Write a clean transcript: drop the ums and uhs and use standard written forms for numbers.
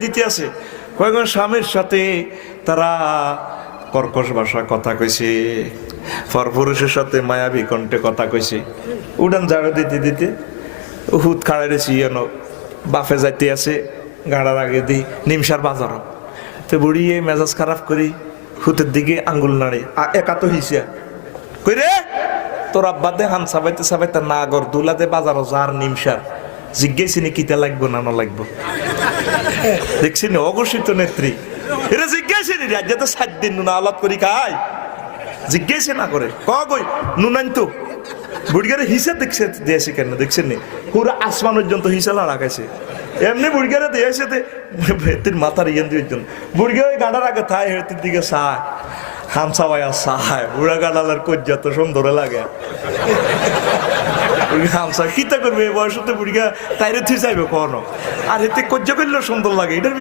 দিতে আছে কয়েকজন স্বামীর সাথে তারা কর্কশ ভাষা কথা কইছে, পরপুরুষের সাথে মায়াবী কণ্ঠে কথা কইছে। উড়ান ঝাড়ু দিতে দিতে হুদ খাড়াইছি বাফে যাইতে আছে গাড়ার আগে দিই নিমসার বাজার তো বুড়িয়ে মেজাজ খারাপ করি হুতের দিকে আঙ্গুল নাড়ে একা তো হিসিয়া কই রে তোর আব্বা দে হান সাবাইতে সাবাইতে না গর দুলাতে বাজারও যার নিমসার জিজ্ঞেস নি কিতা লাগবো না না লাগবো দেখছি না অঘোষিত নেত্রী এরা জিজ্ঞাসা নি রাজ্যে তো 7 দিন নুনা আলাপ করি খাই জিজ্ঞাসা না করে কই নুনান তো বুড়িগারে হিসা দেখছে দিয়েছে কেন দেখছেন নি পুরো আসমান পর্যন্ত হিসা লাগাইছে এমনি বুড়িগারে দিয়েছে ভেতির মাথার ইয়েন দিয়ে জন্য বুড়িগা ওই গাড়ার আগে থায় হেতির দিকে চায় হামসা ভাইয়া চায় বুড়া গাড়ালার কজ্জা তো সুন্দর লাগে হামসা কিতা করবে এই বয়সতে বুড়িগা তাইরে থুই চাইবে কখনো আর এতে কজ্জা করলেও সুন্দর লাগে এটার